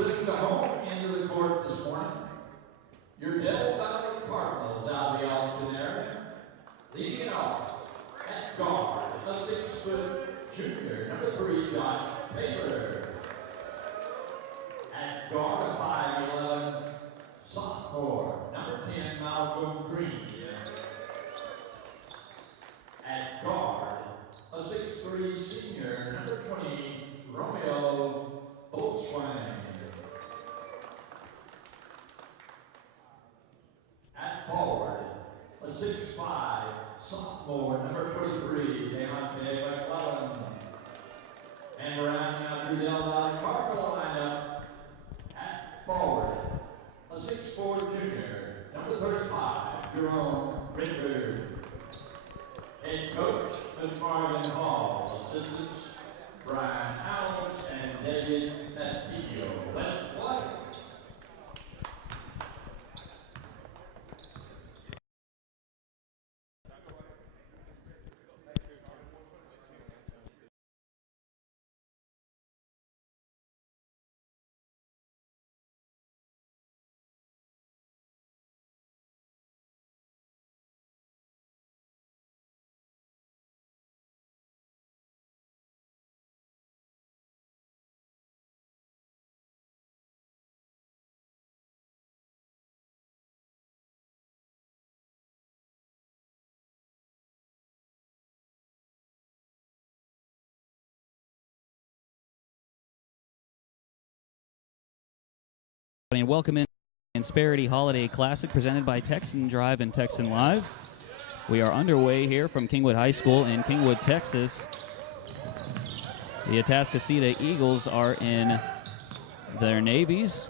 Representing the home end of the court this morning, your Del Valley Cardinals out of the Austin area. Leading it off at guard, a 6-foot junior, number 3, Josh Taylor. At guard, a 5'11" sophomore, number 10, Malcolm Green. At guard, a 6'3" senior, number 20, Romeo Bolswang. At forward, a 6'5" sophomore, number 23, Deontay McClellan. And rounding out your Del Valley Cardinal lineup, at forward, a 6'4" junior, number 35, Jerome Richard. Head coach, Ms. Marvin Hall. Assistants, Brian Alves and David Castillo. Let's play. And welcome in Insperity Holiday Classic presented by Texan Drive and Texan Live. We are underway here from Kingwood High School in Kingwood, Texas. The Atascocita Eagles are in their navies,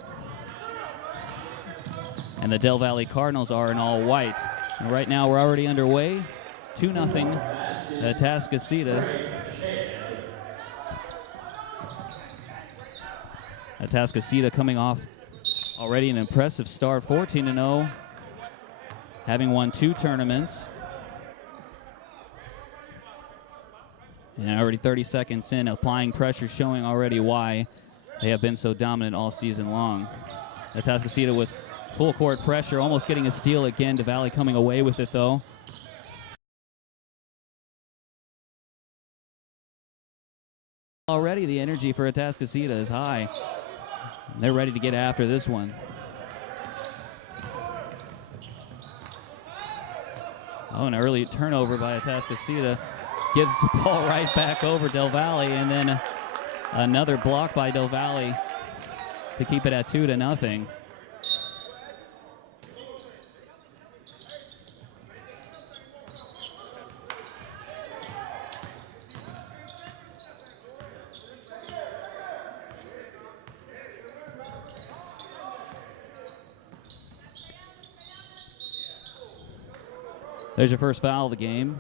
and the Del Valley Cardinals are in all white. And right now we're already underway, 2-0 Atascocita. Atascocita coming off already an impressive start, 14-0, having won 2 tournaments. And already 30 seconds in, applying pressure, showing already why they have been so dominant all season long. Atascocita with full court pressure, almost getting a steal again. Del Valley coming away with it, though. Already the energy for Atascocita is high. They're ready to get after this one. Oh, an early turnover by Atascocita gives the ball right back over Del Valley, and then another block by Del Valley to keep it at 2-0. There's your first foul of the game.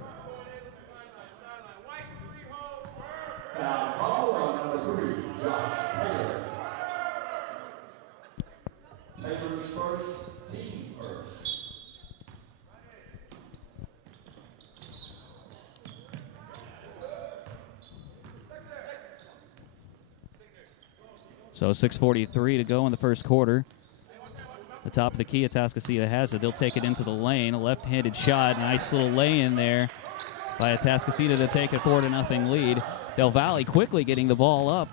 Foul call on number 3, Josh Taylor. Taylor's first, team first. So 6:43 to go in the first quarter. The top of the key, Atascocita has it. They'll take it into the lane. A left-handed shot. Nice little lay-in there by Atascocita to take a 4-0 lead. Del Valley quickly getting the ball up,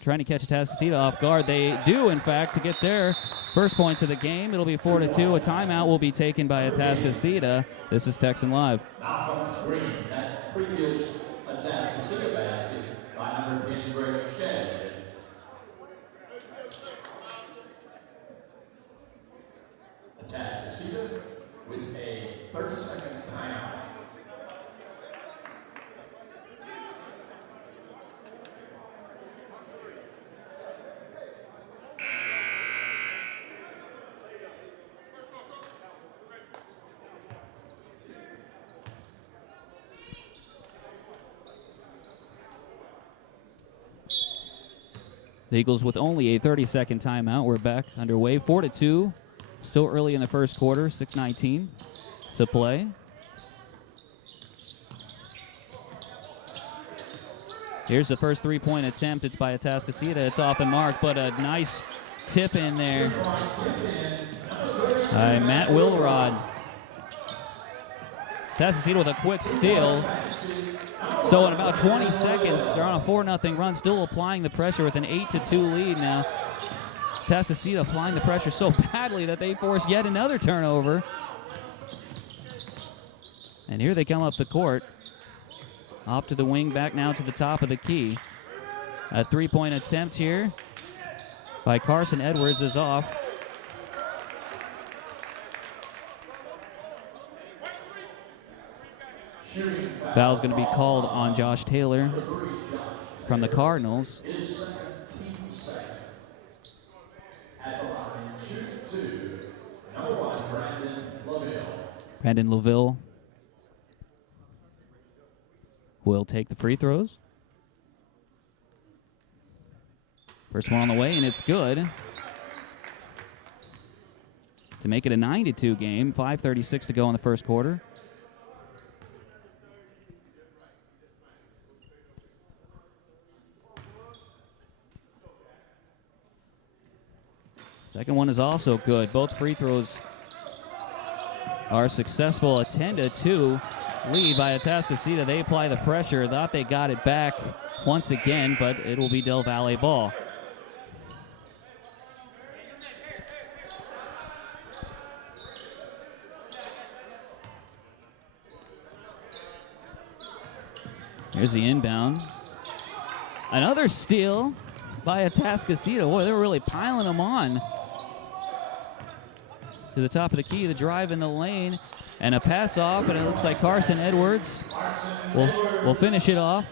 trying to catch Atascocita off guard. They do, in fact, to get their first points of the game. It'll be 4-2. A timeout will be taken by Atascocita. This is Texan Live. Malcolm Green, that previous Atascocita basket by number 10, Greg Shedd. Atascocita with a 30-second timeout. The Eagles with only a 30-second timeout. We're back underway, 4-2. Still early in the first quarter, 6:19 to play. Here's the first three-point attempt. It's by Atascocita. It's off the mark, but a nice tip in there by Matt Wilrod. Atascocita with a quick steal. So in about 20 seconds, they're on a 4-0 run, still applying the pressure with an 8-2 lead now. Atascocita applying the pressure so badly that they force yet another turnover. And here they come up the court. Off to the wing, back now to the top of the key. A three-point attempt here by Carson Edwards is off. Foul's going to be called on Josh Taylor from the Cardinals. Brandon LaVille will take the free throws. First one on the way, and it's good. To make it a 9-2 game, 5:36 to go in the first quarter. Second one is also good. Both free throws are successful. A 10-2 lead by Atascocita. They apply the pressure. Thought they got it back once again, but it will be Del Valle ball. Here's the inbound. Another steal by Atascocita. Boy, they were really piling them on. To the top of the key, the drive in the lane, and a pass off, and it looks like Carson Edwards will finish it off.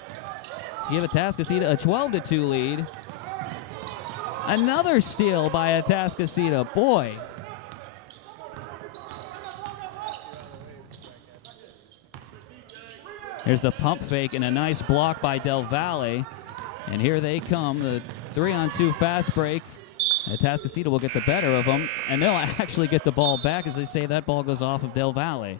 Give Atascocita a 12-2 lead. Another steal by Atascocita. Boy. Here's the pump fake and a nice block by Del Valle. And here they come, the 3-on-2 fast break. Atascocita will get the better of them, and they'll actually get the ball back as they say that ball goes off of Del Valle.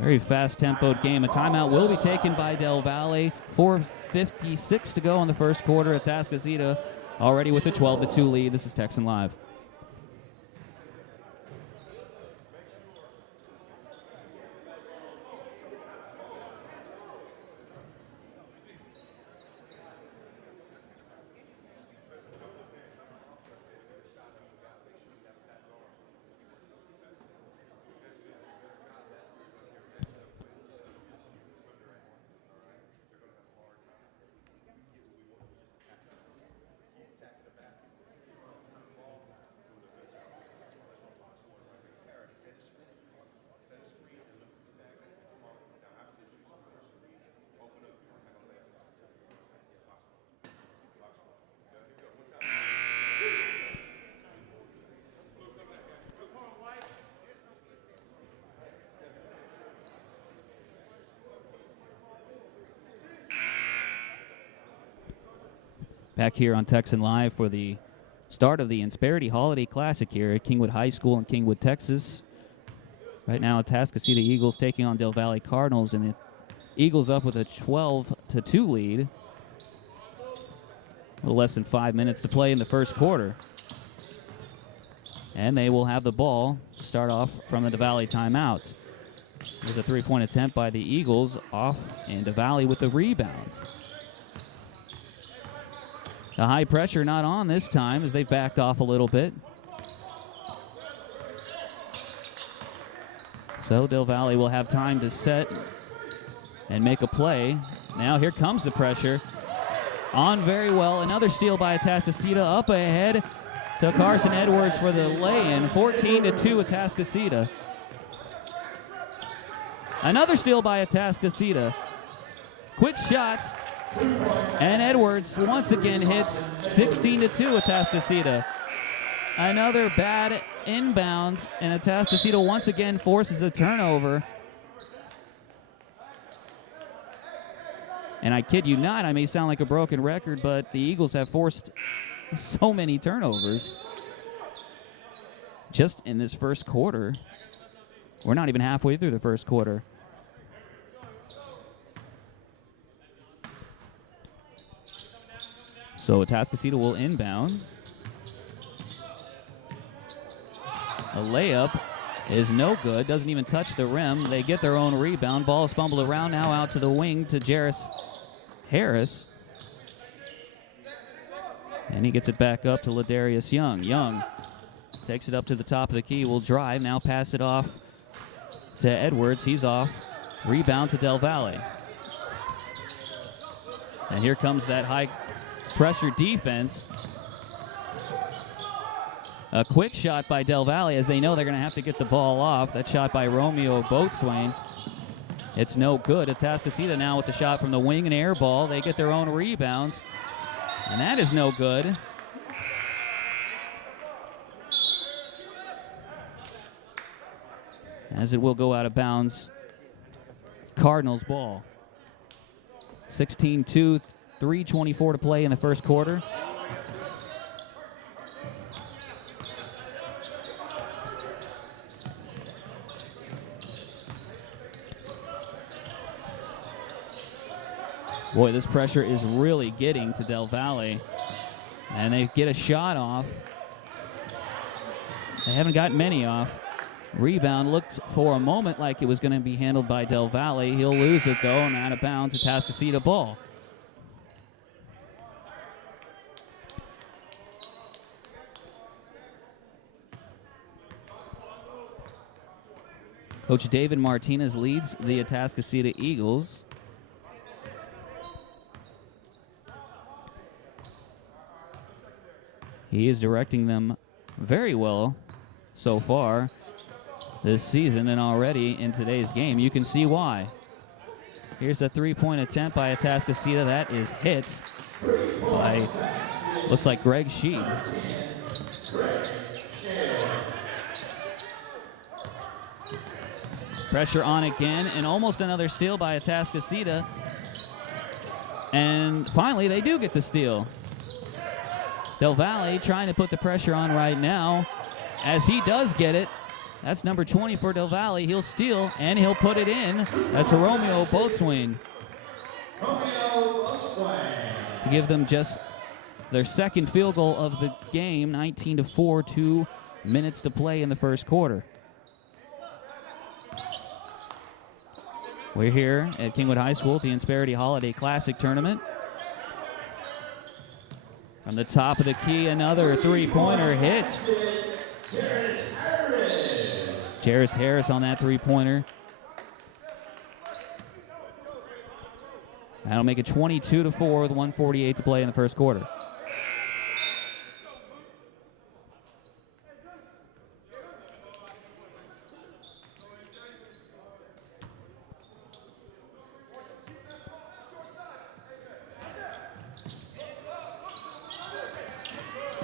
Very fast-tempoed game. A timeout will be taken by Del Valle. 4:56 to go in the first quarter. Atascocita already with a 12-2 lead. This is Texan Live. Back here on Texan Live for the start of the Insperity Holiday Classic here at Kingwood High School in Kingwood, Texas. Right now, Atascocita Eagles taking on Del Valle Cardinals, and the Eagles up with a 12-2 lead. A little less than 5 minutes to play in the first quarter. And they will have the ball to start off from the Del Valle timeout. There's a three-point attempt by the Eagles off, and Del Valle with the rebound. The high pressure not on this time as they've backed off a little bit. So Del Valle will have time to set and make a play. Now here comes the pressure. On very well. Another steal by Atascocita. Up ahead to Carson Edwards for the lay-in. 14-2 Atascocita. Another steal by Atascocita. Quick shot. And Edwards once again hits. 16-2 Atascocita. Another bad inbound, and Atascocita once again forces a turnover. And I kid you not, I may sound like a broken record, but the Eagles have forced so many turnovers just in this first quarter. We're not even halfway through the first quarter. So Atascocita will inbound. A layup is no good. Doesn't even touch the rim. They get their own rebound. Ball is fumbled around now out to the wing to Jairus Harris. And he gets it back up to Ladarius Young. Young takes it up to the top of the key. Will drive. Now pass it off to Edwards. He's off. Rebound to Del Valle. And here comes that high pressure defense. A quick shot by Del Valle as they know they're going to have to get the ball off. That shot by Romeo Boatswain. It's no good. Atascocita now with the shot from the wing, and air ball. They get their own rebounds. And that is no good. As it will go out of bounds. Cardinals ball. 16-2, 3:24 to play in the first quarter. Boy, this pressure is really getting to Del Valle. And they get a shot off. They haven't got many off. Rebound looked for a moment like it was going to be handled by Del Valle. He'll lose it, though, and out of bounds, Atascocita ball. Coach David Martinez leads the Atascocita Eagles. He is directing them very well so far this season, and already in today's game. You can see why. Here's a three-point attempt by Atascocita. That is hit by, looks like Greg Sheed. Pressure on again, and almost another steal by Atascocita. And finally, they do get the steal. Del Valle trying to put the pressure on right now. As he does get it, that's number 20 for Del Valle. He'll steal, and he'll put it in. That's a Romeo Boatswain. To give them just their second field goal of the game, 19-4, 2 minutes to play in the first quarter. We're here at Kingwood High School at the Insperity Holiday Classic Tournament. From the top of the key, another three-pointer hit. Jairus Harris on that three-pointer. That'll make it 22-4 with 1:48 to play in the first quarter.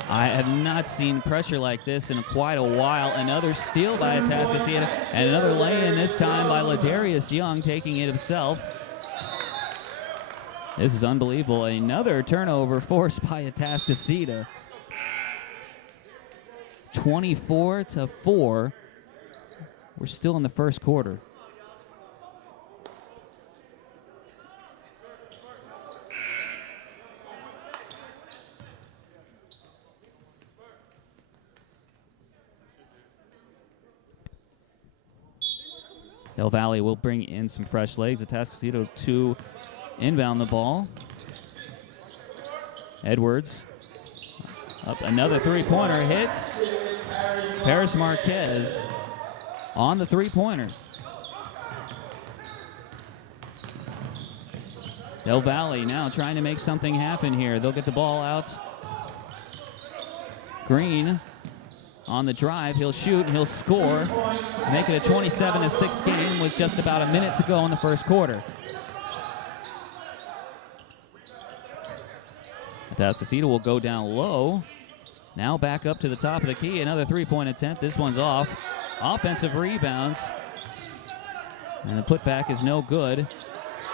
I have not seen pressure like this in quite a while. Another steal by Atascocita, and another lay-in this time by Ladarius Young, taking it himself. This is unbelievable. Another turnover forced by Atascocita. 24-4. We're still in the first quarter. Del Valle will bring in some fresh legs. Atascocita to inbound the ball. Edwards. Up another three-pointer hit. Paris Marquez on the three-pointer. Del Valle now trying to make something happen here. They'll get the ball out. Green on the drive. He'll shoot and he'll score. Make it a 27-6 game with just about a minute to go in the first quarter. Atascocita will go down low. Now back up to the top of the key. Another three-point attempt. This one's off. Offensive rebounds. And the putback is no good.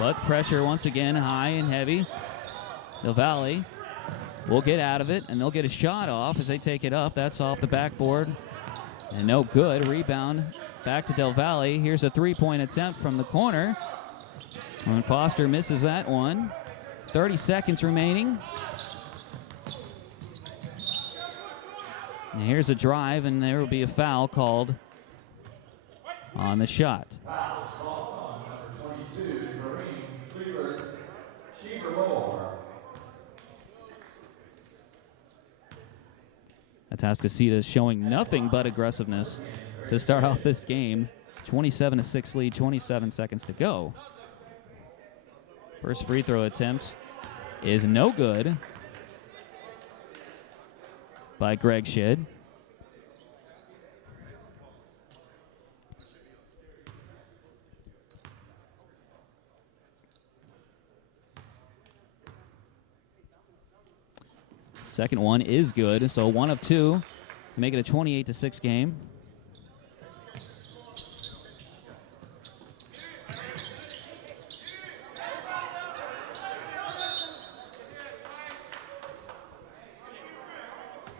But pressure once again high and heavy. Del Valle will get out of it, and they'll get a shot off as they take it up. That's off the backboard. And no good. Rebound back to Del Valle. Here's a three-point attempt from the corner. And Foster misses that one. 30 seconds remaining. And here's a drive, and there will be a foul called on the shot. Foul is called on number 22, Marine Cleaver Sheever-Moore. Atascocita is showing nothing but aggressiveness to start off this game. 27-6 lead, 27 seconds to go. First free throw attempt is no good by Greg Shid. Second one is good, so 1 of 2 to make it a 28-6 game.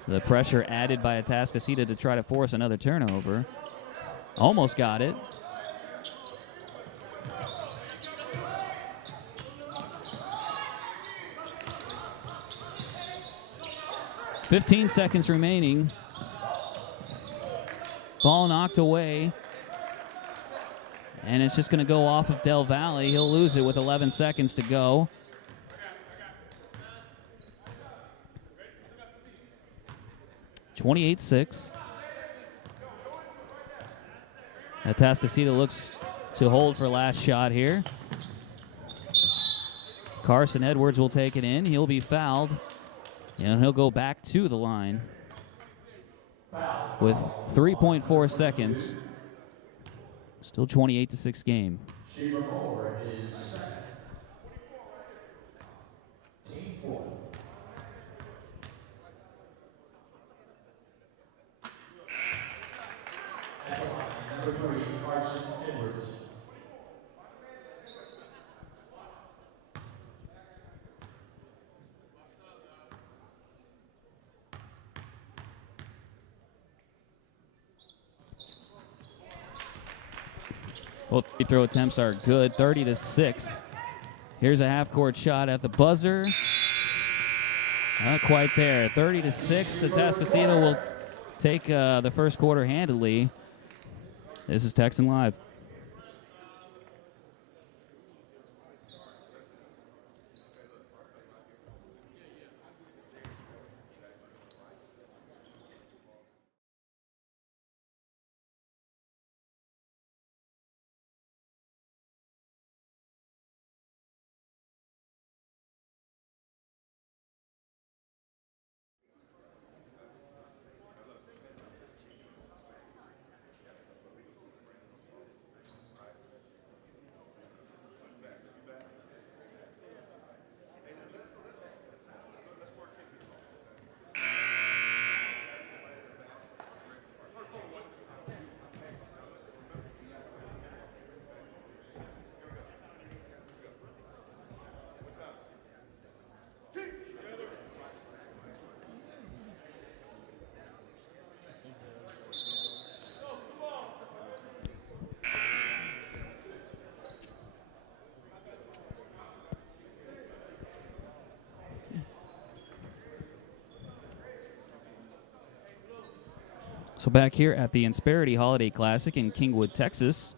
The pressure added by Atascocita to try to force another turnover. Almost got it. "15 seconds remaining. Ball knocked away. And it's just going to go off of Del Valle. He'll lose it with 11 seconds to go. (28-6). Atascocita looks to hold for last shot here. Carson Edwards will take it in. He'll be fouled, and he'll go back to the line with 3.4 seconds. Still 28-6 game. Sheever-Moore is second. Team fourth. At the line, number 3, Carson Edwards. Both free throw attempts are good, 30-6. Here's a half-court shot at the buzzer. Not quite there. 30-6. Atascocita will take the first quarter handily. This is Texan Live. So back here at the Insperity Holiday Classic in Kingwood, Texas,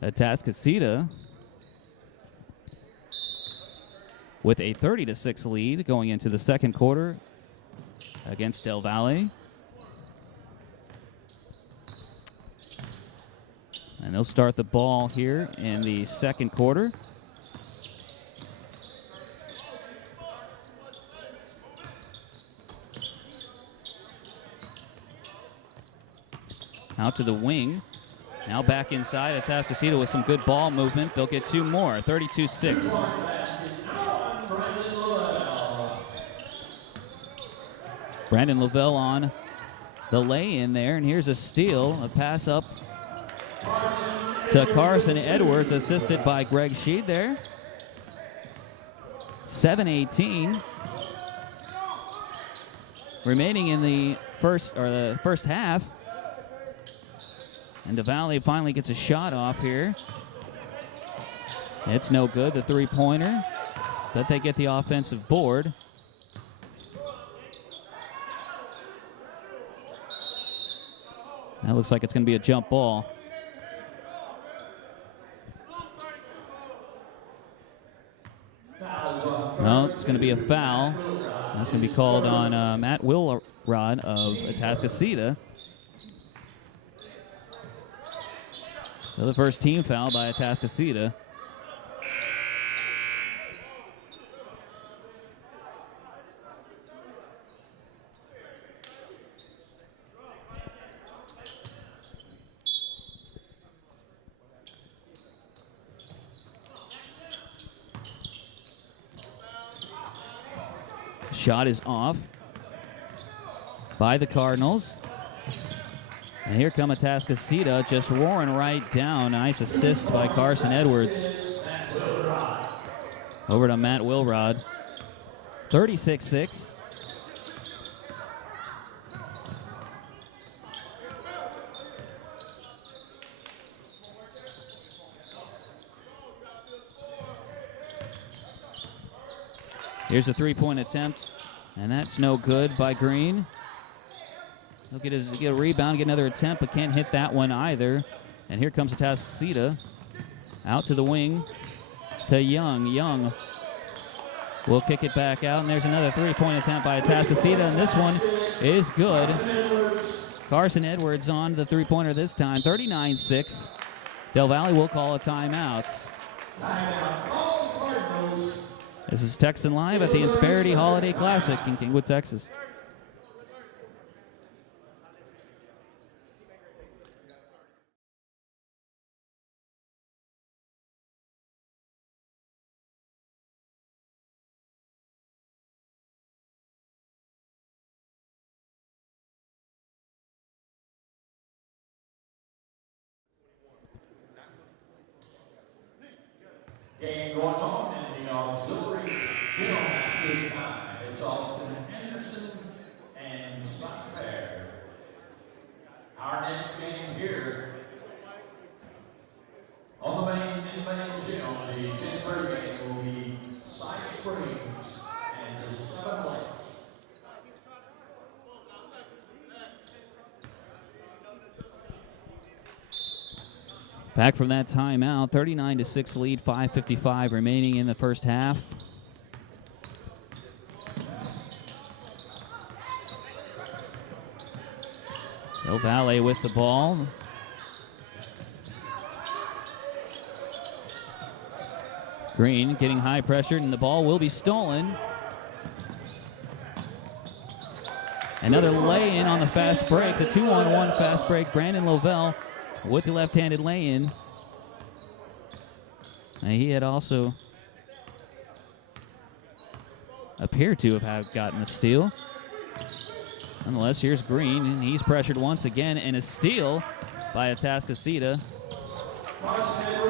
Atascocita with a 30-6 lead going into the second quarter against Del Valle. And they'll start the ball here in the second quarter. Out to the wing. Now back inside. Atascocita with some good ball movement. They'll get 2 more. 32-6. Brandon Lavelle on the lay-in there. And here's a steal. A pass up to Carson Edwards, assisted by Greg Sheed there. 7:18 remaining in the first half. And Del Valle finally gets a shot off here. It's no good, the three-pointer. But they get the offensive board. That looks like it's going to be a jump ball. No, it's going to be a foul. That's going to be called on Matt Wilrod of Atascocita. So the first team foul by Atascocita. Shot is off by the Cardinals. And here come Atascocita, just roaring right down. Nice assist by Carson Edwards. Over to Matt Wilrod. 36-6. Here's a three-point attempt, and that's no good by Green. He'll get a rebound, get another attempt, but can't hit that one either. And here comes Atascocita out to the wing to Young. Young will kick it back out, and there's another three-point attempt by Atascocita, and this one is good. Carson Edwards on the three-pointer this time, 39-6. Del Valle will call a timeout. This is Texan Live at the Insperity Holiday Classic in Kingwood, Texas. Game going on in the auxiliary film at this time. It's Austin Henderson and Sunfair. Our next game here on the main gym, the 10:30 game will be Side Springs and the Seven Lakes. Back from that timeout, 39-6 lead, 5:55 remaining in the first half. Del Valle with the ball. Green getting high pressured, and the ball will be stolen. Another lay-in on the fast break, the 2-on-1 fast break. Brandon Lovell with the left-handed lay-in. And he had also appeared to have gotten a steal. Nonetheless, here's Green, and he's pressured once again, and a steal by Atascocita.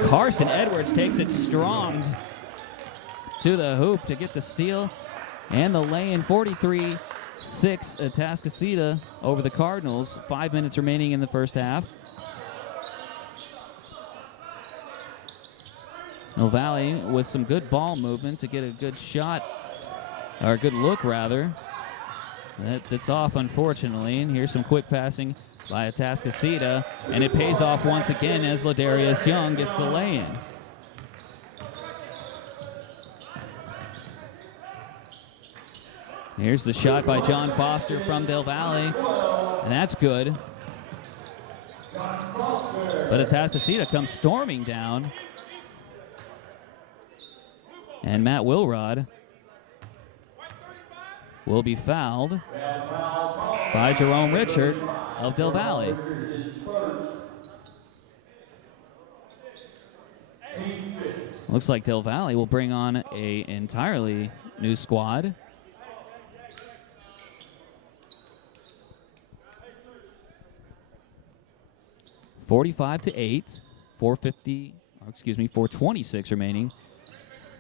Carson Edwards takes it strong to the hoop to get the steal and the lay-in. 43-6 Atascocita over the Cardinals. 5 minutes remaining in the first half. Del Valle with some good ball movement to get a good shot, or a good look rather. That's off, unfortunately. And here's some quick passing by Atascocita, and it pays off once again as Ladarius Young gets the lay-in. Here's the shot by John Foster from Del Valle, and that's good. But Atascocita comes storming down. And Matt Wilrod will be fouled by Jerome Richard of Del Valle. Looks like Del Valle will bring on an entirely new squad. (45-8), 4:26 remaining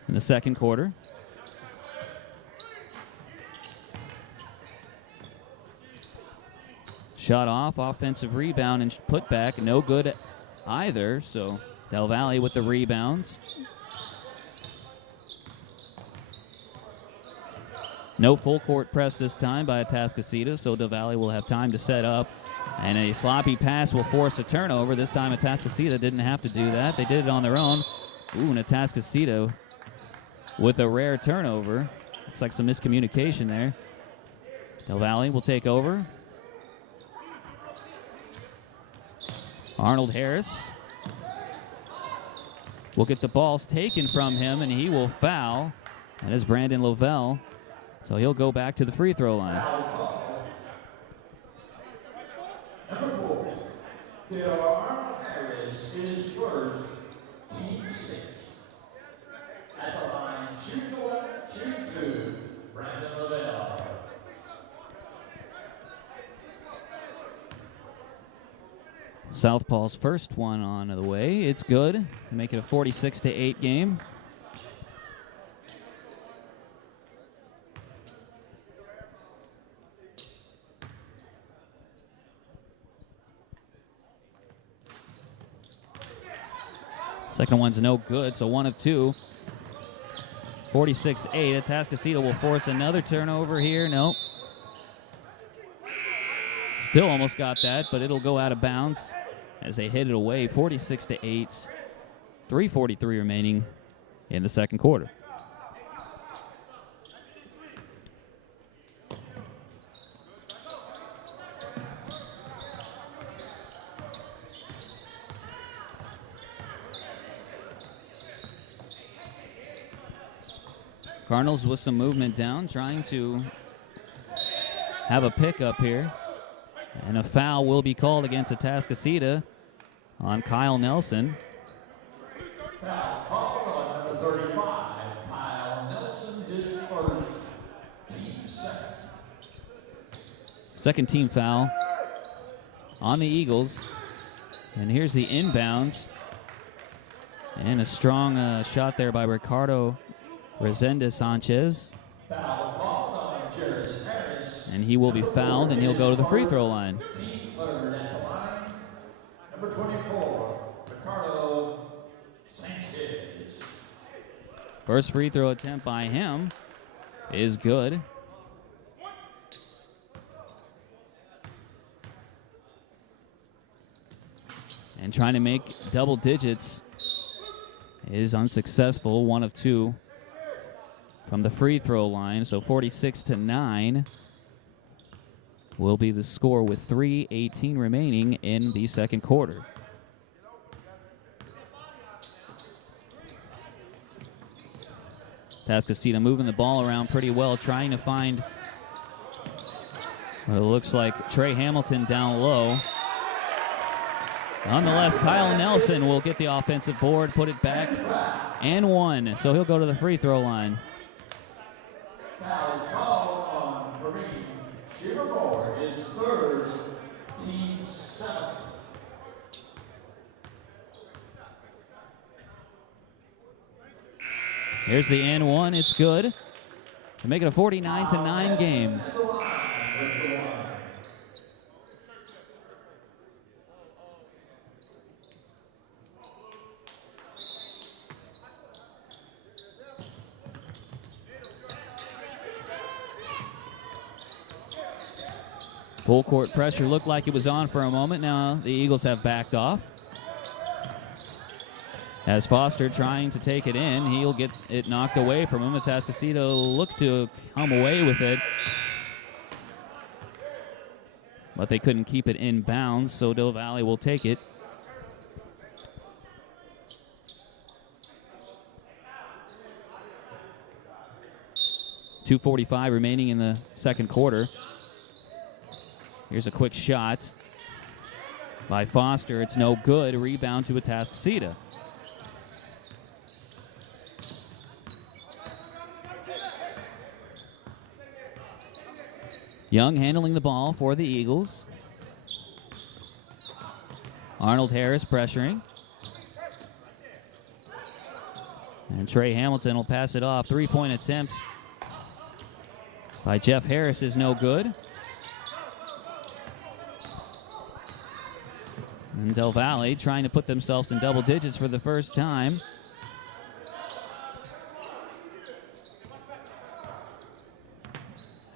in the second quarter. Shot off, offensive rebound and put back, no good either. So Del Valle with the rebounds. No full court press this time by Atascocita, so Del Valle will have time to set up. And a sloppy pass will force a turnover. This time Atascocita didn't have to do that. They did it on their own. Ooh, and Atascocita with a rare turnover. Looks like some miscommunication there. Del Valle will take over. Arnold Harris will get the balls taken from him, and he will foul. That is Brandon Lovell. So he'll go back to the free throw line. Number 4, Arnold Harris is first, team 6. At the line, shooting 2, Brandon Lovell. Southpaw's first one on the way. It's good to make it a 46-8 game. Second one's no good, so 1 of 2. 46-8. Atascocita will force another turnover here. Nope. Still almost got that, but it'll go out of bounds as they hit it away. 46-8. 3:43 remaining in the second quarter. Cardinals with some movement down, trying to have a pickup here. And a foul will be called against Atascocita on Kyle Nelson. Foul called on number 35. Kyle Nelson is first, team 2nd. Second team foul on the Eagles. And here's the inbound. And a strong shot there by Ricardo Resendez Sanchez. Foul called on Jairus Harris. And he will be fouled, and he'll go to the free throw line. Team 3rd at the line. Number 24, Ricardo Sanchez. First free throw attempt by him is good. And trying to make double digits is unsuccessful. 1 of 2 from the free throw line. So 46-9 will be the score with 3:18 remaining in the second quarter. Atascocita moving the ball around pretty well, trying to find what it looks like Trey Hamilton down low. Nonetheless, Kyle Nelson will get the offensive board, put it back, and 1. So he'll go to the free throw line. Foul called on Kareem Shivermore is 3rd, team 7th. Here's the and 1. It's good to make it a 49-9 game. Full court pressure looked like it was on for a moment. Now the Eagles have backed off. As Foster trying to take it in, he'll get it knocked away from him. Atascocita looks to come away with it, but they couldn't keep it in bounds, so Del Valle will take it. .245 remaining in the second quarter. Here's a quick shot by Foster. It's no good. Rebound to Atascocita. Young handling the ball for the Eagles. Arnold Harris pressuring. And Trey Hamilton will pass it off. 3-point attempts by Jeff Harris is no good. And Del Valle trying to put themselves in double digits for the first time.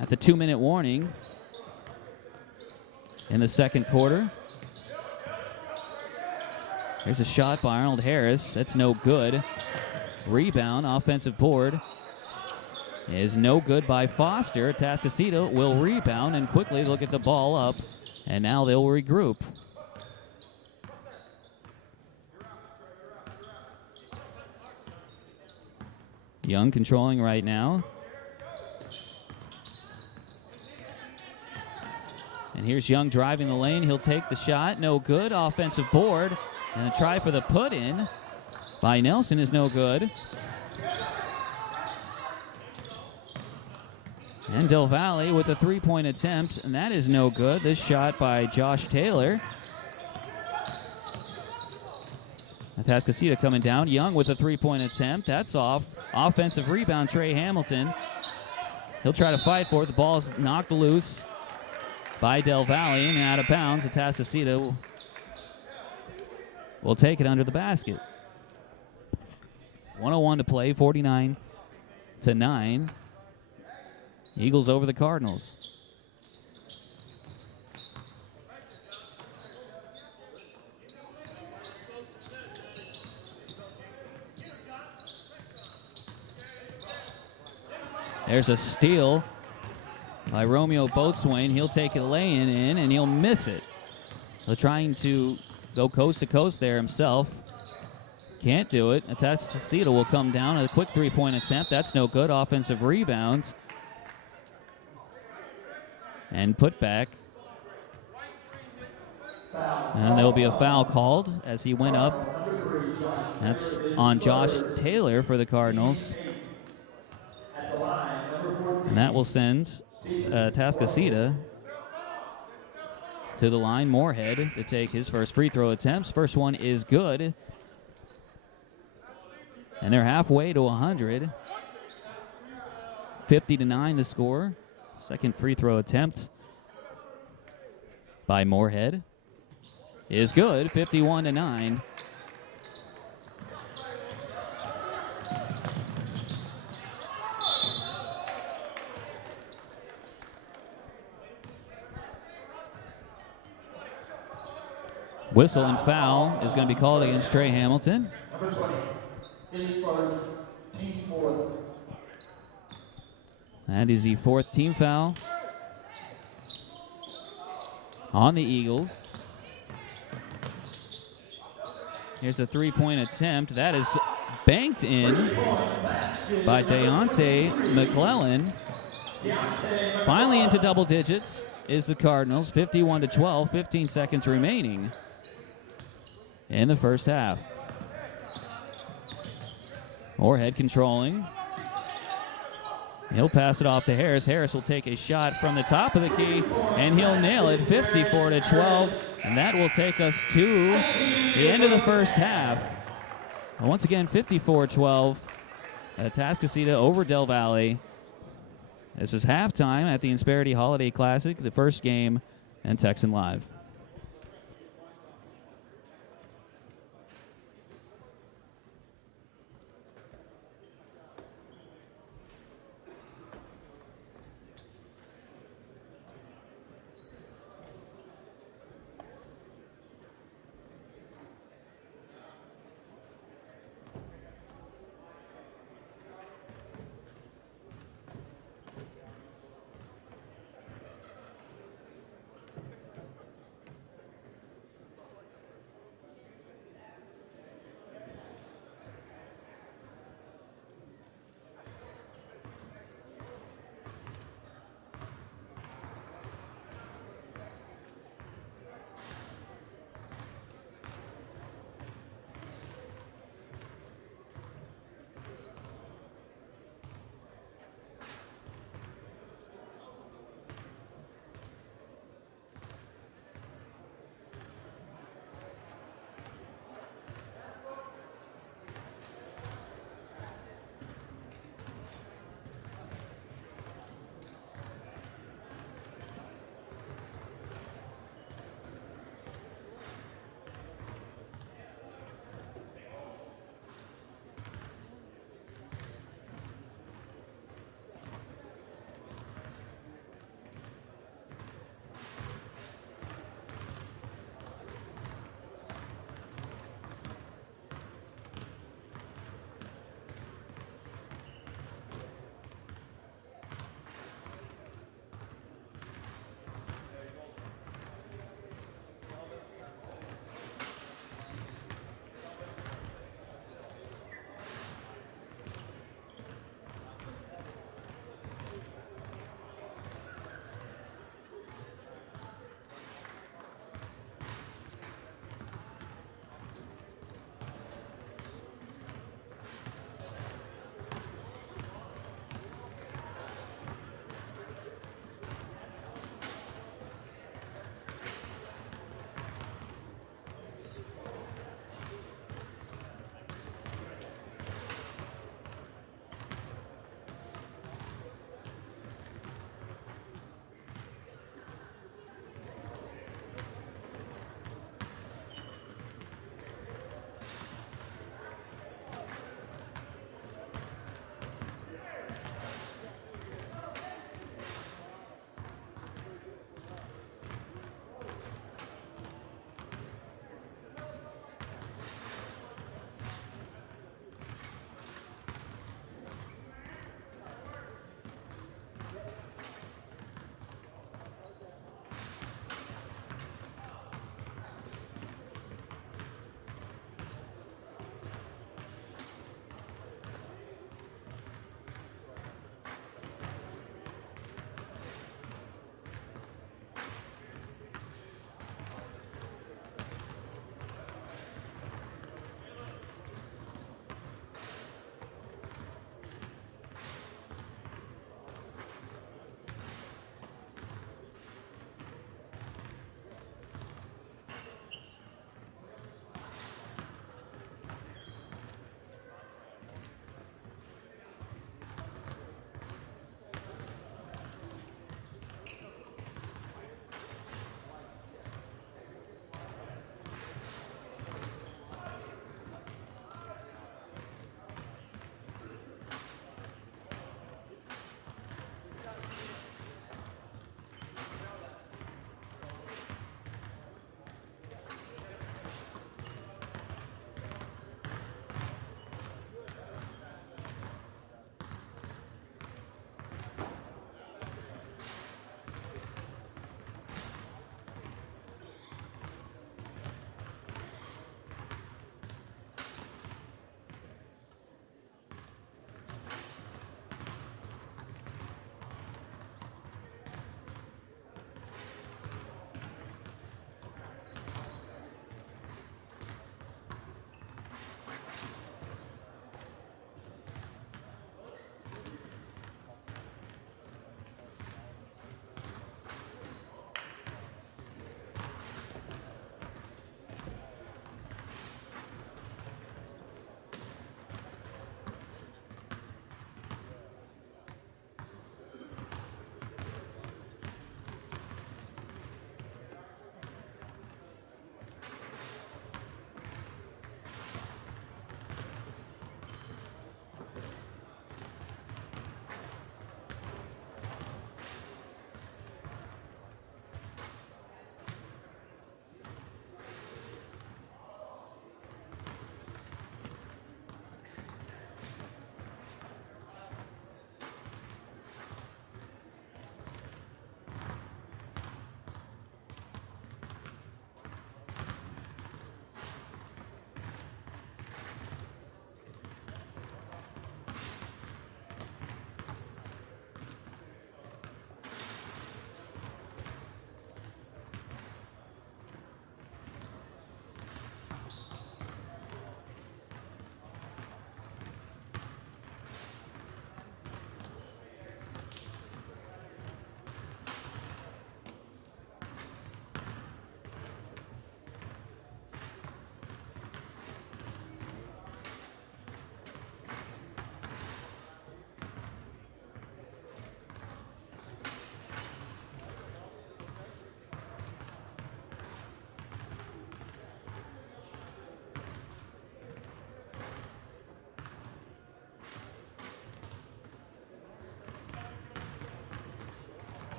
At the 2-minute warning. in the second quarter. Here's a shot by Arnold Harris. That's no good. Rebound, offensive board is no good by Foster. Atascocita will rebound and quickly look at the ball up, and now they'll regroup. Young controlling right now. And here's Young driving the lane. He'll take the shot. No good. Offensive board. And a try for the put-in by Nelson is no good. And Del Valle with a three-point attempt, and that is no good. This shot by Josh Taylor. Atascocita coming down. Young with a three-point attempt. That's off. Offensive rebound, Trey Hamilton. He'll try to fight for it. The ball's knocked loose by Del Valle and out of bounds. Atascocita will take it under the basket. 1:01 to play, 49-9. Eagles over the Cardinals. There's a steal by Romeo Boatswain. He'll take a lay-in and he'll miss it. They're trying to go coast to coast there himself. Can't do it. Atascocita will come down. A quick three-point attempt. That's no good. Offensive rebound. And put back. And there'll be a foul called as he went up. That's on Josh Taylor for the Cardinals. And that will send Atascocita to the line. Moorhead to take his first free throw attempts. First one is good. And they're halfway to 100. 50-9 the score. Second free throw attempt by Moorhead is good. 51-9. Whistle and foul is going to be called against Trey Hamilton. Number 20. His first, team fourth. That is the fourth team foul on the Eagles. Here's a three-point attempt. That is banked in by Deontay McClellan. Finally into double digits is the Cardinals. 51-12, 15 seconds remaining in the first half. Moorhead controlling. He'll pass it off to Harris. Harris will take a shot from the top of the key, and he'll nail it. 54-12, and that will take us to the end of the first half. And once again, 54-12. Atascocita over Del Valle. This is halftime at the Insperity Holiday Classic, the first game in Texan Live.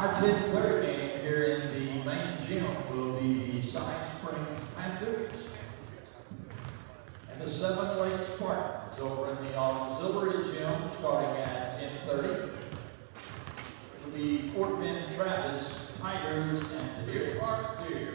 Our 10:30 game here in the main gym will be the Side Spring Panthers and the Seven Lakes Spartans over in the auxiliary gym starting at 10:30. It'll be Fort Bend Travis Tigers and Deer Park Deer.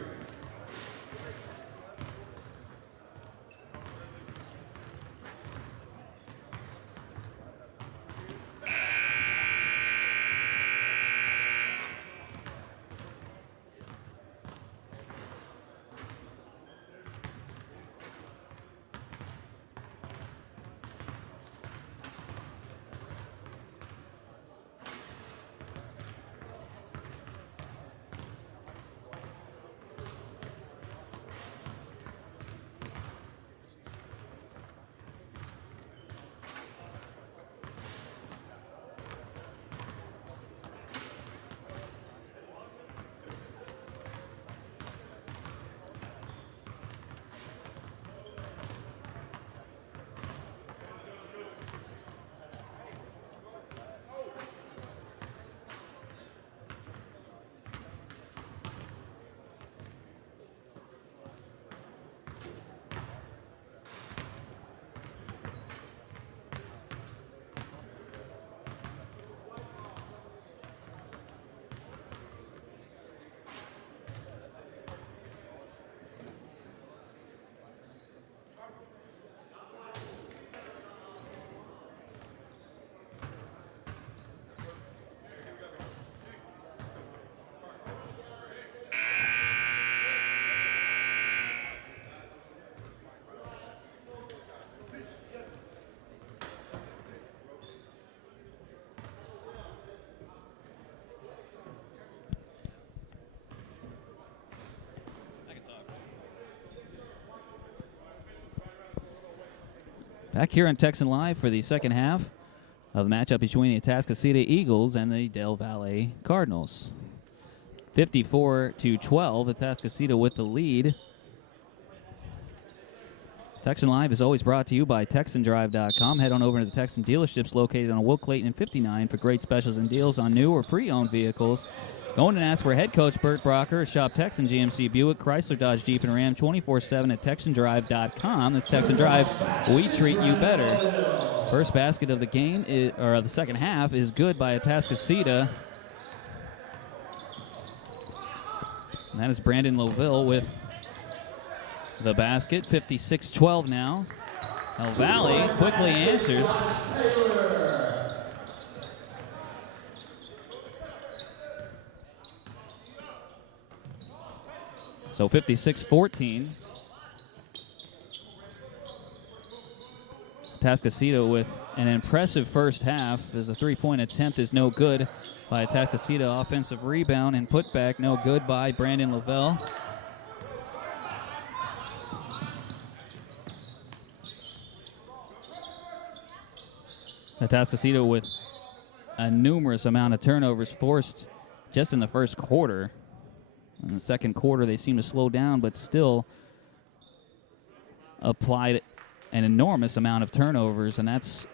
Back here on Texan Live for the second half of the matchup between the Atascocita Eagles and the Del Valle Cardinals. 54-12, Atascocita with the lead. Texan Live is always brought to you by TexanDrive.com. Head on over to the Texan dealerships located on Will Clayton and 59 for great specials and deals on new or pre-owned vehicles. Go in and ask for head coach Bert Brocker. Shop Texan GMC Buick, Chrysler, Dodge, Jeep, and Ram 24/7 at TexanDrive.com. That's Texan Drive. We treat you better. First basket of the game, or the second half, is good by Atascocita. And that is Brandon Loville with the basket. 56-12 now. Del Valle quickly answers. So 56-14. Atascocita with an impressive first half as a three-point attempt is no good by Atascocita. Offensive rebound and putback no good by Brandon Loville. Atascocita with a numerous amount of turnovers forced just in the first quarter. In the second quarter, they seem to slow down, but still applied an enormous amount of turnovers, and that's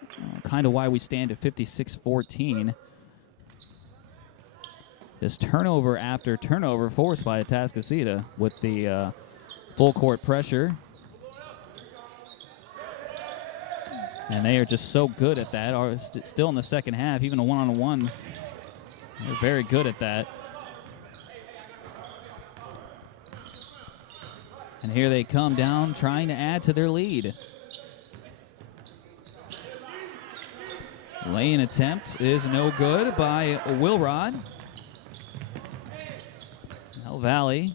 kind of why we stand at 56-14. This turnover after turnover forced by Atascocita with the full court pressure. And they are just so good at that. Still in the second half, even a one-on-one, they're very good at that. And here they come down, trying to add to their lead. Lane attempt is no good by Wilrod. Del Valle.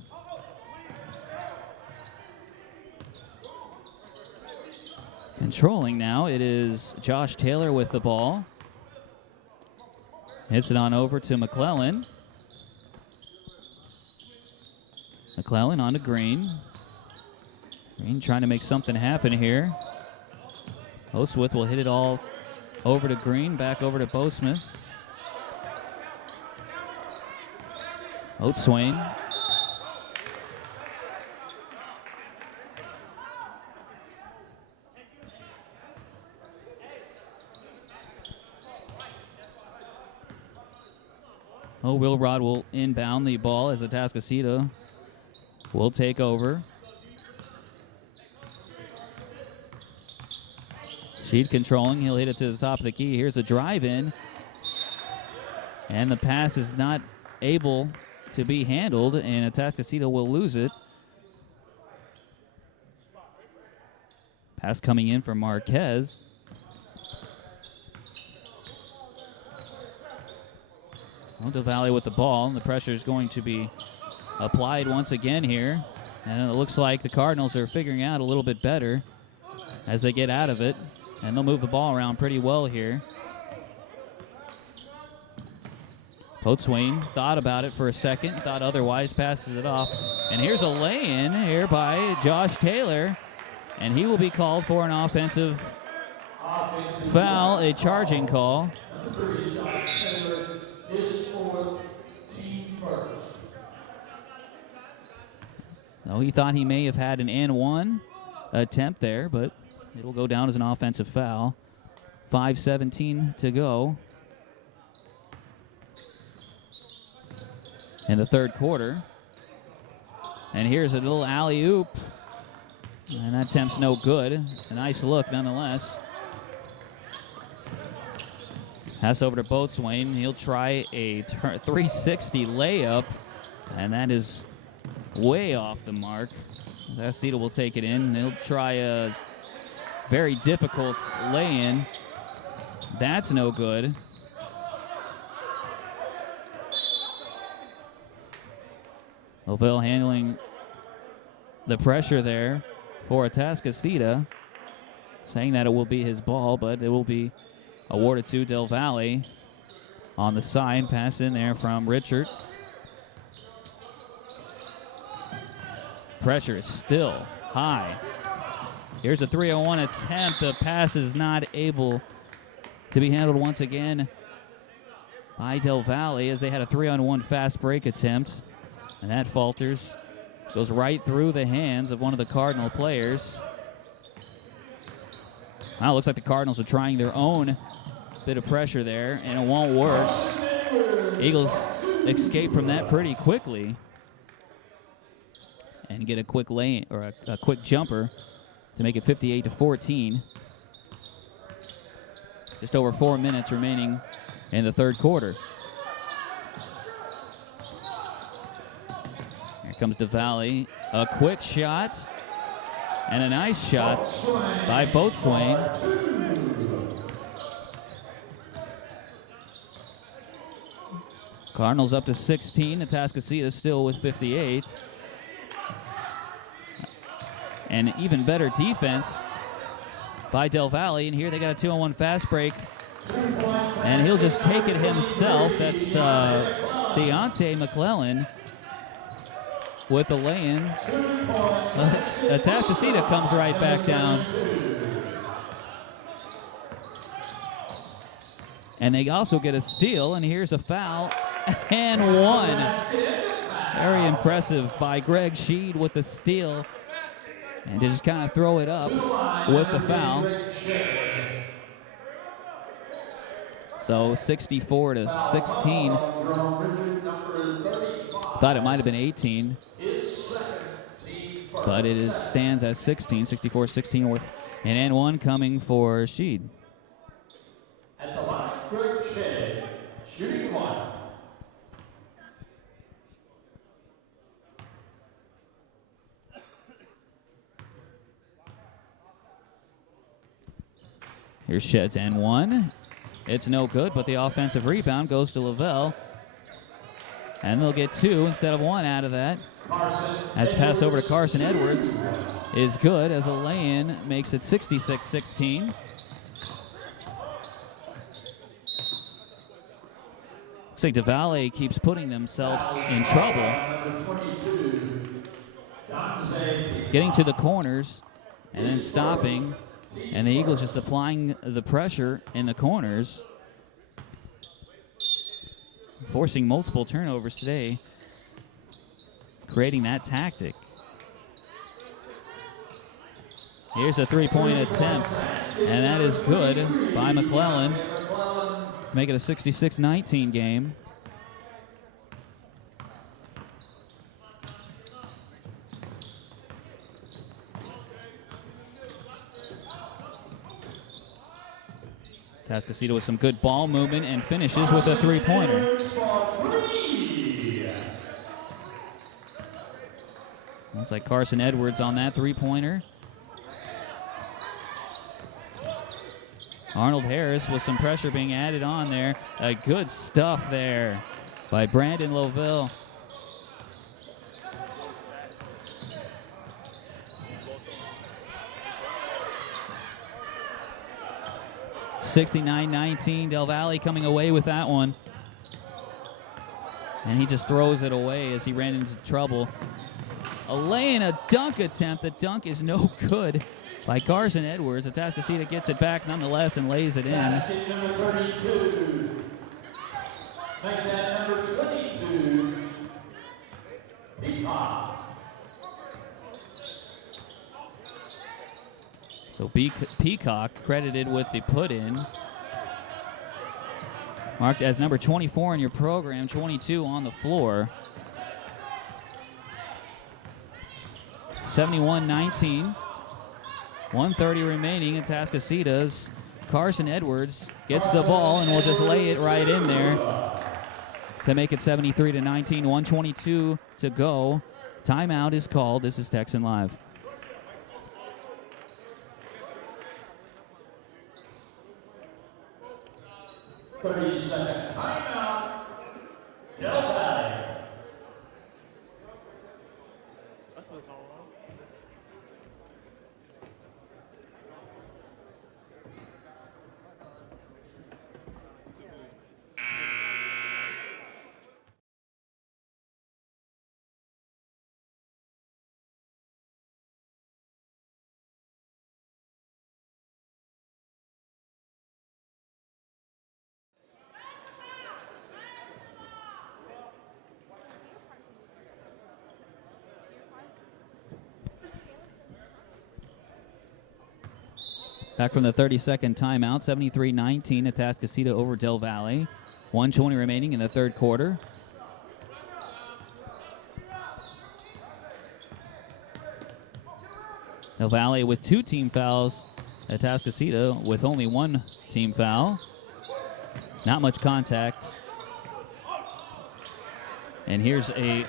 Controlling now, it is Josh Taylor with the ball. Hits it on over to McClellan. McClellan on to Green. Green trying to make something happen here. Oswith will hit it all over to Green, back over to Boasmith. Oatswain. Wilrod will inbound the ball as Atascocita will take over. Sheed controlling. He'll hit it to the top of the key. Here's a drive in. And the pass is not able to be handled, and Atascocita will lose it. Pass coming in from Marquez. Well, Del Valle with the ball, and the pressure is going to be applied once again here. And it looks like the Cardinals are figuring out a little bit better as they get out of it. And they'll move the ball around pretty well here. Boatswain thought about it for a second, thought otherwise, passes it off. And here's a lay-in here by Josh Taylor. And he will be called for an offensive foul, a charging call. No, he thought he may have had an and-one attempt there, but it will go down as an offensive foul. 5:17 to go in the third quarter. And here's a little alley-oop. And that attempt's no good. A nice look nonetheless. Pass over to Boatswain. He'll try a 360 layup, and that is way off the mark. Atascocita will take it in. He'll try a very difficult lay-in. That's no good. Lovell handling the pressure there for Atascocita, saying that it will be his ball, but it will be awarded to Del Valle. On the side, pass in there from Richard. Pressure is still high. Here's a 3-on-1 attempt. The pass is not able to be handled once again by Del Valle as they had a 3-on-1 fast break attempt. And that falters. Goes right through the hands of one of the Cardinal players. Now it looks like the Cardinals are trying their own bit of pressure there, and it won't work. Eagles escape from that pretty quickly and get a quick lane or a quick jumper to make it 58-14. Just over 4 minutes remaining in the third quarter. Here comes Del Valle. A quick shot and a nice shot by Boatswain. Cardinals up to 16. Atascocita still with 58. And even better defense by Del Valle. And here they got a 2-on-1 fast break. And he'll just take it himself. That's Deontay McClellan with the lay-in. Atascocita comes right back down. And they also get a steal, and here's a foul, and one. Very impressive by Greg Sheed with the steal. And to just kind of throw it up with the foul. So 64-16. Thought it might have been 18. But it stands as 16, 64-16 with an and-one coming for Sheed. At the line, Greg Shea, shooting one. Here's Shed's and-one. It's no good, but the offensive rebound goes to Lovell. And they'll get two instead of one out of that. As pass over to Carson Edwards is good as a lay-in makes it 66-16. Looks like Del Valle keeps putting themselves in trouble. Getting to the corners and then stopping. And the Eagles just applying the pressure in the corners. Forcing multiple turnovers today. Creating that tactic. Here's a three-point attempt. And that is good by McClellan. Make it a 66-19 game. Atascocita with some good ball movement and finishes with a three-pointer. Looks like Carson Edwards on that three-pointer. Arnold Harris with some pressure being added on there. Good stuff there by Brandon Lovell. (69-19) Del Valle coming away with that one. And he just throws it away as he ran into trouble. A lay and a dunk attempt. The dunk is no good by Carson Edwards. Atascocita gets it back nonetheless and lays it in. Basket number 32. Make that number 22. Peacock. So Peacock credited with the put-in. Marked as number 24 in your program, 22 on the floor. 71-19. 1:30 remaining. Atascocita's Carson Edwards gets the ball and will just lay it right in there to make it 73-19. 1:22 to go. Timeout is called. This is Texan Live. Second timeout. Del Valle. Back from the 30-second timeout, 73-19, Atascocita over Del Valle. 1:20 remaining in the third quarter. Del Valle with 2 team fouls. Atascocita with only 1 team foul. Not much contact. And here's a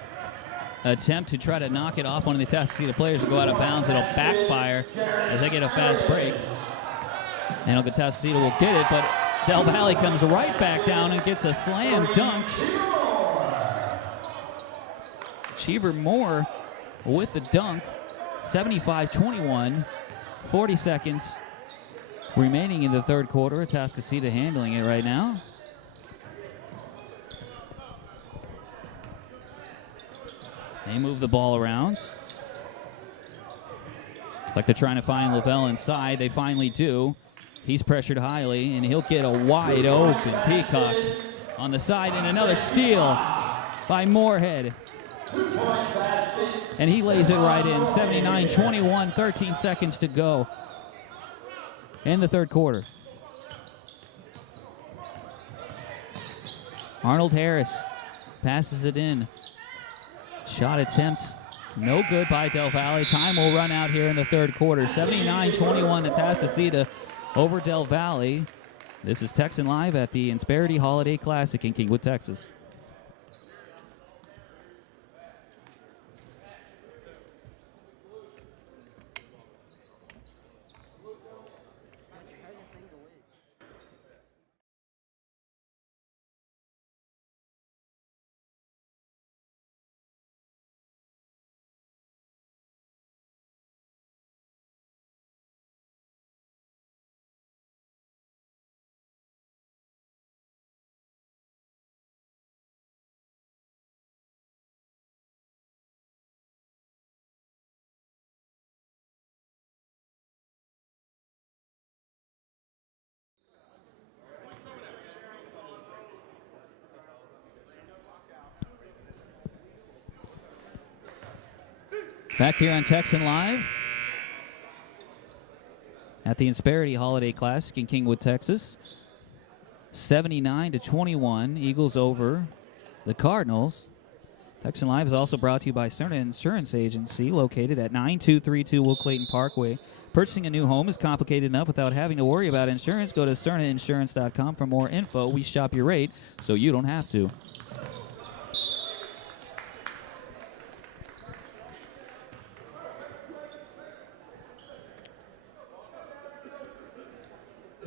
attempt to try to knock it off one of the Atascocita players to go out of bounds. It'll backfire as they get a fast break. And Atascocita will get it, but Del Valle comes right back down and gets a slam dunk. Cheever Moore with the dunk. 75-21. 40 seconds remaining in the third quarter. Atascocita handling it right now. They move the ball around. It's like they're trying to find Lovell inside. They finally do. He's pressured highly, and he'll get a wide open Peacock on the side, and another steal by Moorhead. And he lays it right in. 79-21, 13 seconds to go in the third quarter. Arnold Harris passes it in. Shot attempt, no good by Del Valle. Time will run out here in the third quarter. 79-21, Atascocita over Del Valle. This is Texan Live at the Insperity Holiday Classic in Kingwood, Texas. Back here on Texan Live at the Insperity Holiday Classic in Kingwood, Texas. 79-21, Eagles over the Cardinals. Texan Live is also brought to you by Cerna Insurance Agency, located at 9232 Will Clayton Parkway. Purchasing a new home is complicated enough without having to worry about insurance. Go to CernaInsurance.com for more info. We shop your rate so you don't have to.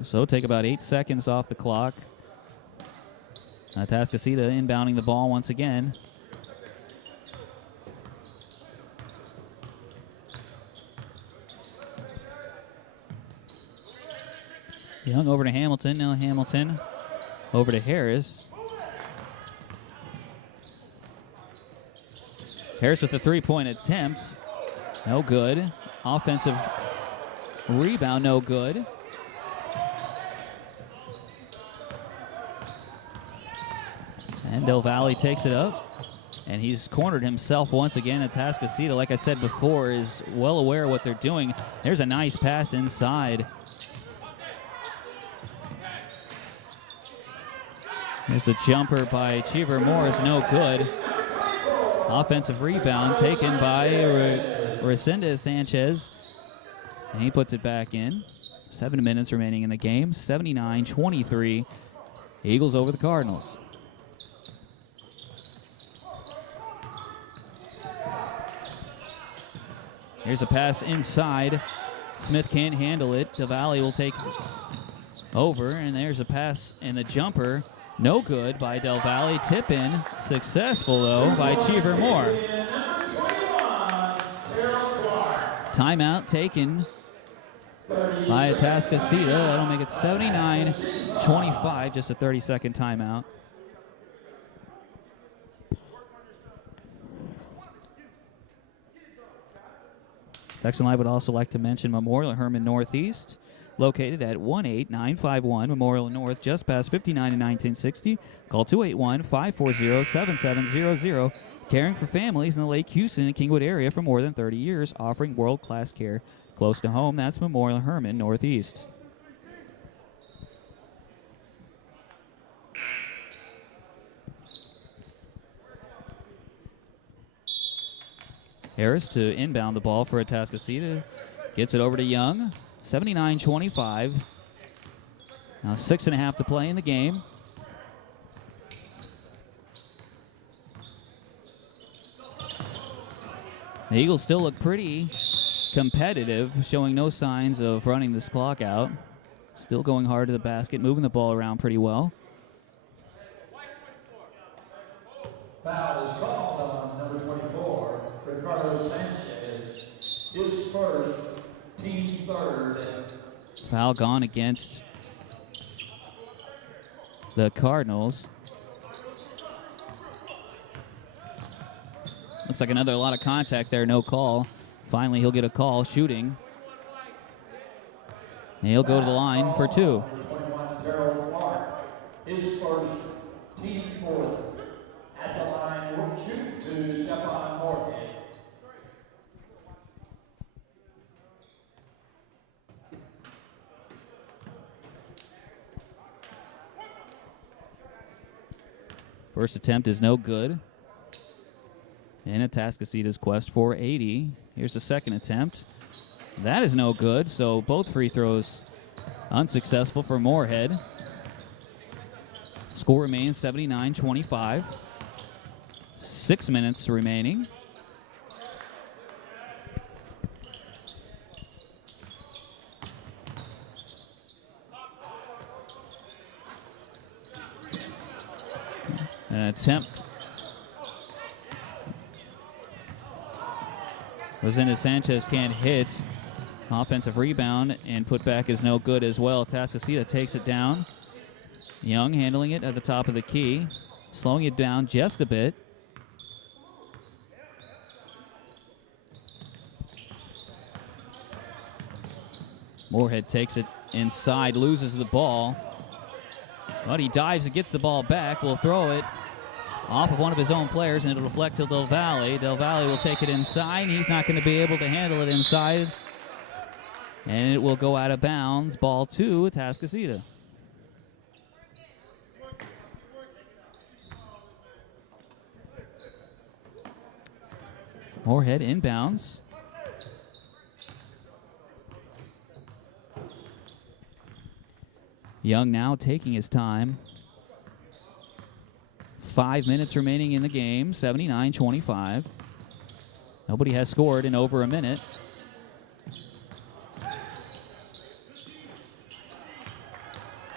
So take about 8 seconds off the clock. Atascocita inbounding the ball once again. Young over to Hamilton. Now Hamilton over to Harris. Harris with a three-point attempt. No good. Offensive rebound, no good. And Del Valle takes it up. And he's cornered himself once again. Atascocita, like I said before, is well aware of what they're doing. There's a nice pass inside. There's a jumper by Cheever Morris, no good. Offensive rebound taken by Resendez Sanchez. And he puts it back in. 7 minutes remaining in the game. 79-23. Eagles over the Cardinals. Here's a pass inside. Smith can't handle it. Del Valle will take over, and there's a pass and the jumper. No good by Del Valle. Tip in. Successful, though, by Cheever Moore. Timeout taken by Atascocita. That'll make it 79-25. Just a 30-second timeout. Texan Live would also like to mention Memorial Herman Northeast, located at 18951 Memorial North, just past 59 and 1960. Call 281-540-7700. Caring for families in the Lake Houston and Kingwood area for more than 30 years, offering world-class care close to home. That's Memorial Herman Northeast. Harris to inbound the ball for Atascocita. Gets it over to Young. 79-25. Now 6.5 to play in the game. The Eagles still look pretty competitive, showing no signs of running this clock out. Still going hard to the basket, moving the ball around pretty well. Foul is called on number 24, Ricardo Sanchez. His first, team third. Foul gone against the Cardinals. Looks like a lot of contact there, no call. Finally, he'll get a call shooting. And he'll go to the line for two. His first, team fourth. At the line, will shoot to Stephon Morgan. First attempt is no good. And Atascocita's quest for 80. Here's the second attempt. That is no good, so both free throws unsuccessful for Moorhead. Score remains 79-25. 6 minutes remaining. An attempt. Resendez Sanchez can't hit. Offensive rebound and put back is no good as well. Atascocita takes it down. Young handling it at the top of the key. Slowing it down just a bit. Moorhead takes it inside, loses the ball. But he dives and gets the ball back. Will throw it off of one of his own players, and it'll deflect to Del Valle. Del Valle will take it inside. He's not going to be able to handle it inside. And it will go out of bounds. Ball to Atascocita. Moorhead inbounds. Young now taking his time. 5 minutes remaining in the game, 79-25. Nobody has scored in over a minute.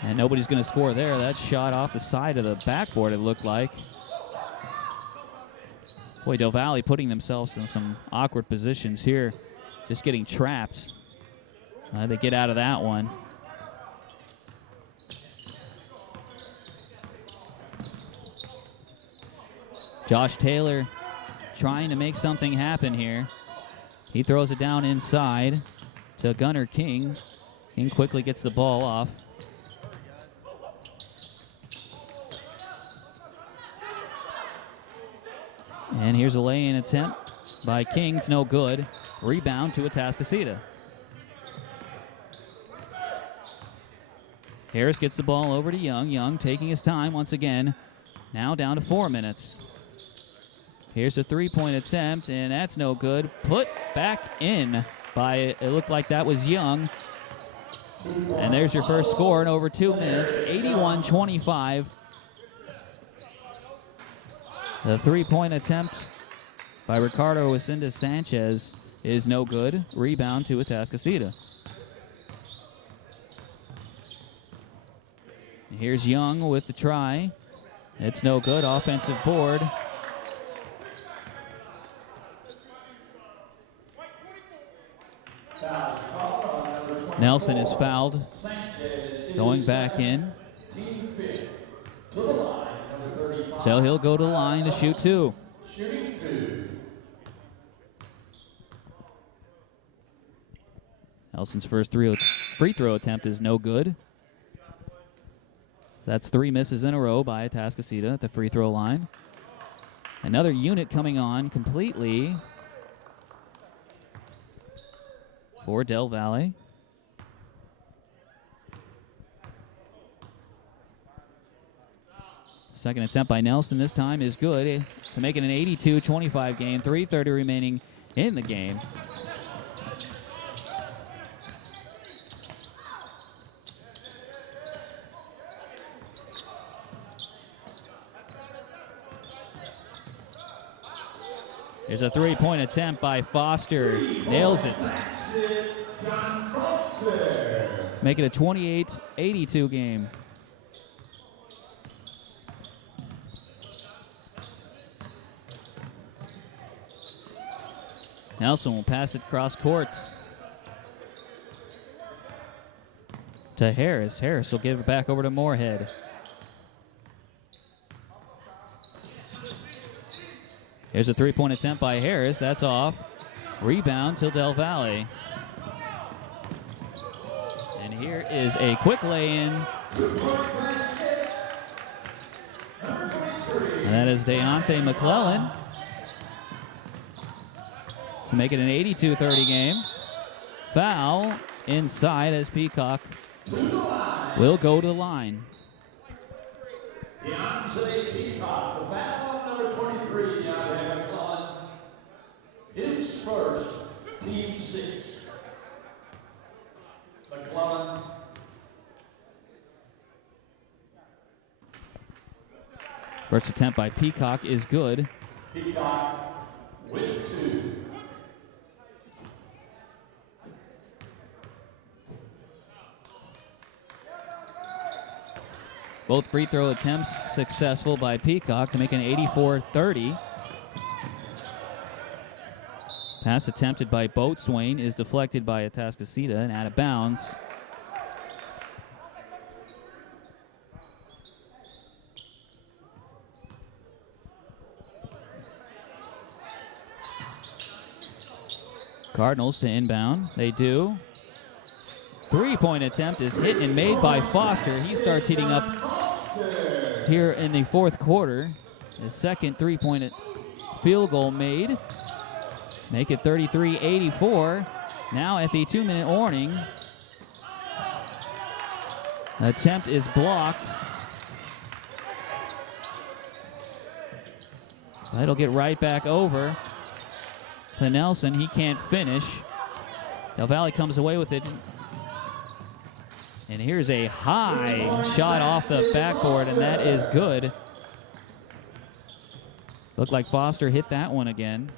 And nobody's going to score there. That shot off the side of the backboard, it looked like. Boy, Del Valle putting themselves in some awkward positions here. Just getting trapped. They get out of that one. Josh Taylor trying to make something happen here. He throws it down inside to Gunnar King. King quickly gets the ball off. And here's a lay-in attempt by King. It's no good. Rebound to Atascocita. Harris gets the ball over to Young. Young taking his time once again. Now down to 4 minutes. Here's a three-point attempt, and that's no good. Put back in by, it looked like that was Young. And there's your first score in over 2 minutes, 81-25. The three-point attempt by Ricardo Acinda Sanchez is no good. Rebound to Atascocita. Here's Young with the try. It's no good. Offensive board. Nelson is fouled. Going back in. So he'll go to the line to shoot two. Nelson's first free throw attempt is no good. That's 3 misses in a row by Atascocita at the free throw line. Another unit coming on completely for Del Valle. Second attempt by Nelson this time is good to make it an 82-25 game. 3:30 remaining in the game. There's a three-point attempt by Foster. Nails it. Make it a 28-82 game. Nelson will pass it cross courts to Harris. Harris will give it back over to Moorhead. Here's a three-point attempt by Harris. That's off. Rebound to Del Valle. And here is a quick lay-in. And that is Deontay McClellan to make it an 82-30 game. Foul inside as Peacock will go to the line. Deontay Peacock, the foul on number 23, Deontay McClellan. His first, team 6. McClellan. First attempt by Peacock is good. Peacock with 2. Both free throw attempts successful by Peacock to make an 84-30. Pass attempted by Boatswain is deflected by Atascocita and out of bounds. Cardinals to inbound. They do. Three-point attempt is hit and made by Foster. He starts heating up here in the fourth quarter. His second three-point field goal made. Make it 33-84. Now at the 2-minute warning. Attempt is blocked. That'll get right back over. to Nelson. He can't finish. Del Valle comes away with it. And here's a high shot off the backboard, and that is good. Looked like Foster hit that one again.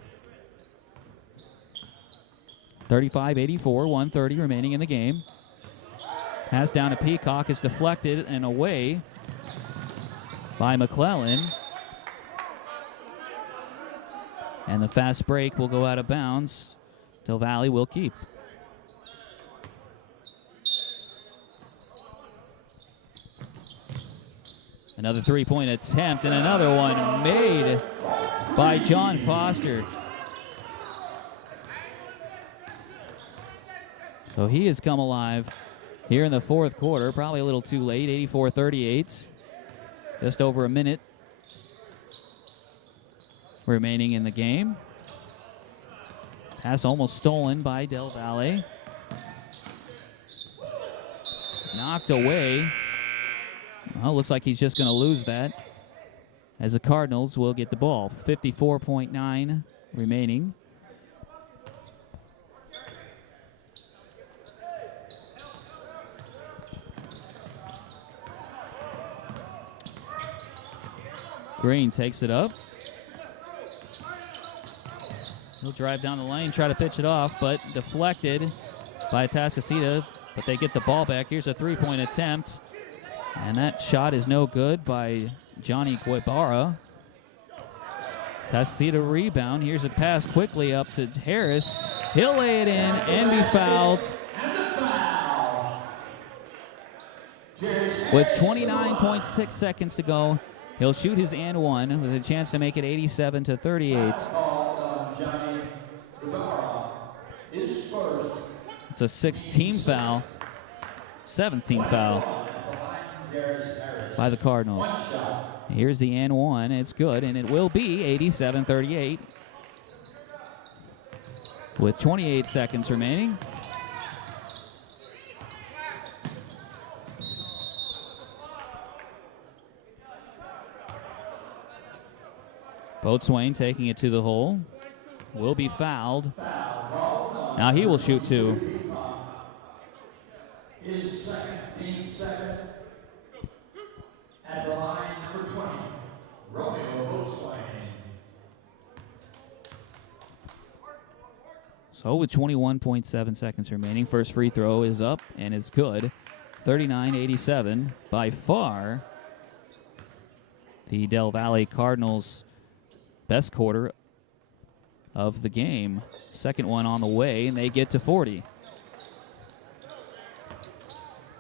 35-84, 1:30 remaining in the game. Pass down to Peacock is deflected and away by McClellan. And the fast break will go out of bounds. Del Valle will keep. Another three-point attempt, and another one made by John Foster. So he has come alive here in the fourth quarter. Probably a little too late, 84-38. Just over a minute remaining in the game. Pass almost stolen by Del Valle. Knocked away. Well, looks like he's just going to lose that as the Cardinals will get the ball. 54.9 remaining. Green takes it up. He'll drive down the lane, try to pitch it off, but deflected by Atascocita, but they get the ball back. Here's a three-point attempt. And that shot is no good by Johnny Guevara. Atascocita rebound. Here's a pass quickly up to Harris. He'll lay it in and be fouled. With 29.6 seconds to go, he'll shoot his and one with a chance to make it 87-38. It's a sixth-team foul. Seventh-team foul by the Cardinals. Here's the and one. It's good, and it will be 87-38 with 28 seconds remaining. Boatswain taking it to the hole. Will be fouled. Now he will shoot two. His second, team second. At the line, number 20, Romeo Boatswain. So with 21.7 seconds remaining, first free throw is up and it's good. 39-87. By far the Del Valle Cardinals' best quarter of the game. Second one on the way, and they get to 40.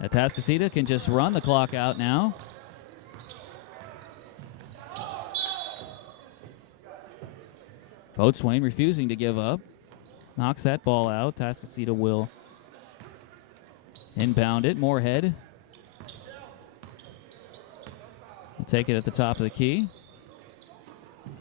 Atascocita can just run the clock out now. Boatswain refusing to give up. Knocks that ball out. Atascocita will inbound it. Moorhead will take it at the top of the key.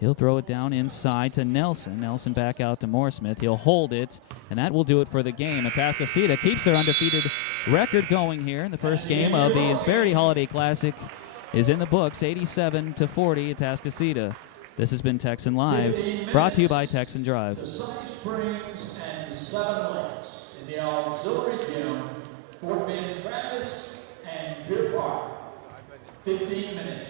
He'll throw it down inside to Nelson. Nelson back out to Mooresmith. He'll hold it, and that will do it for the game. Atascocita keeps their undefeated record going here in the first game of the Insperity Holiday Classic. Is in the books, 87-40, Atascocita. This has been Texan Live, brought to you by Texan Drive. The Sunny Springs and 7 Lakes in the auxiliary gym, Fort Bend Travis and Deer Park. 15 minutes.